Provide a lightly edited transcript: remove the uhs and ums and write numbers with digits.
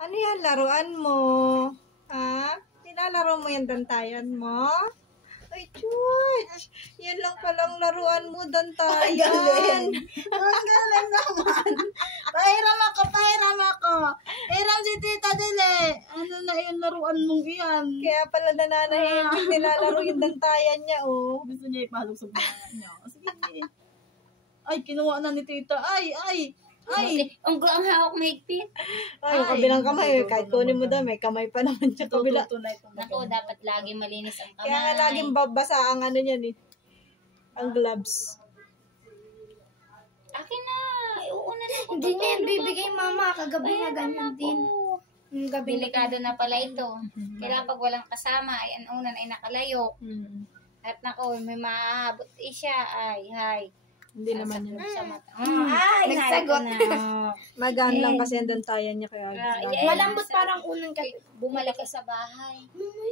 Ano yan, laruan mo? Ha? Nilalaro mo yung dantayan mo? Ay, George! Yan lang palang laruan mo, dantayan. Ang galing naman. Pahiram ako. Hiram si Tita Dile. Ano na yung laruan mong iyan? Kaya pala nananahimik nilalaro yung dantayan niya, oh. Gusto niya ipalog sa mga niya. Sige. Ay, kinuha na ni Tita. Ay. Ang hawak mahigpit. Ay, yung kabilang kamay, kahit kunin mo daw, may kamay pa naman sa kabila. Naku, dapat lagi malinis ang kamay. Kaya nga laging babasa ang ano niyan eh. Ang gloves. Akin na. Iuuna na ako. Hindi niya yung bibigay mama. Kagabi na ganyan din. Gabi Delikado na pala ito. Kailangan pag walang kasama, ay ang una ay nakalayo. At naku, may maaabot siya. Ay, hay. Hindi naman yun. Sa mata. Ay, nagsagot. Magaan lang kasi ang dantayan niya kaya. Malambot parang unang kasi. Bumalik ka sa bahay. Mamaya